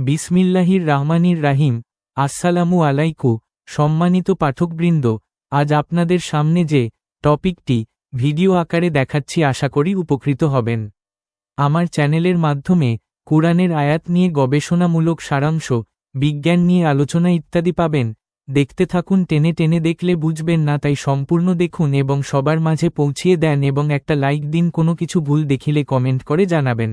বিসমিল্লাহির রাহমানির রাহিম। আসসালামু আলাইকু। সম্মানিত পাঠকবৃন্দ, আজ আপনাদের সামনে যে টপিকটি ভিডিও আকারে দেখাচ্ছি আশা করি উপকৃত হবেন। আমার চ্যানেলের মাধ্যমে কুরআনের আয়াত নিয়ে গবেষণামূলক সারাংশ, বিজ্ঞান নিয়ে আলোচনা ইত্যাদি পাবেন। দেখতে থাকুন, টেনে টেনে দেখলে বুঝবেন না, তাই সম্পূর্ণ দেখুন এবং সবার মাঝে পৌঁছিয়ে দেন এবং একটা লাইক দিন। কোনো কিছু ভুল দেখিলে কমেন্ট করে জানাবেন।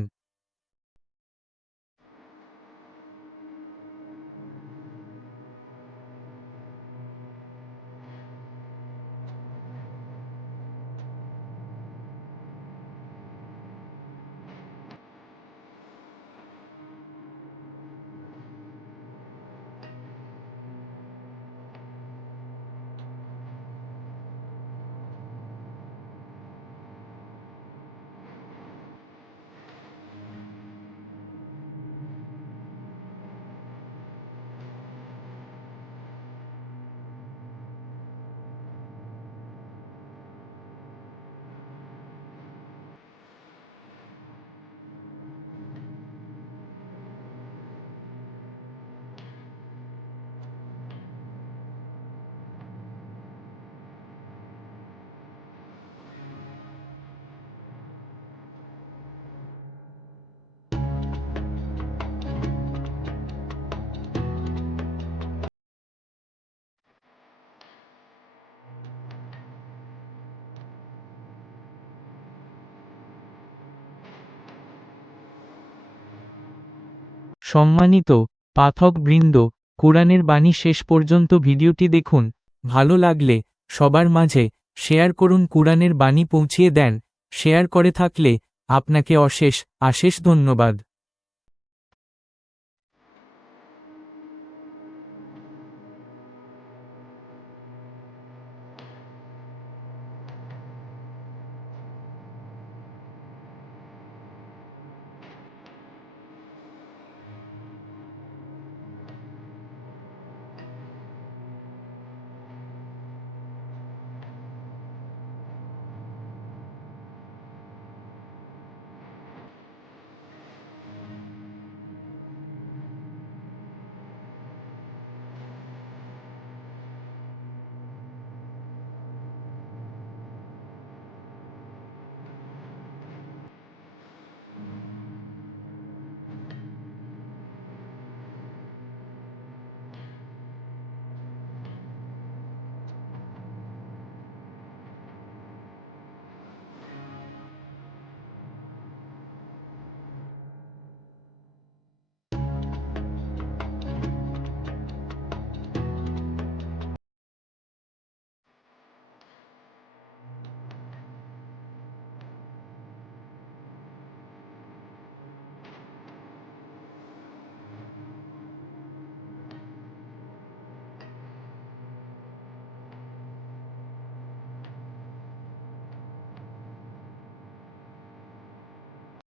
সম্মানিত পাঠকবৃন্দ, কুরআনের বাণী শেষ পর্যন্ত ভিডিওটি দেখুন। ভালো লাগলে সবার মাঝে শেয়ার করুন, কুরআনের বাণী পৌঁছিয়ে দেন। শেয়ার করে থাকলে আপনাকে অশেষ ধন্যবাদ।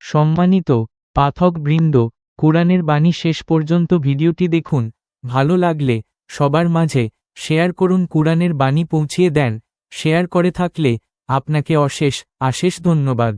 সম্মানিত পাঠকবৃন্দ, কুরআনের বাণী শেষ পর্যন্ত ভিডিওটি দেখুন। ভালো লাগলে সবার মাঝে শেয়ার করুন, কুরআনের বাণী পৌঁছিয়ে দেন। শেয়ার করে থাকলে আপনাকে অশেষ ধন্যবাদ।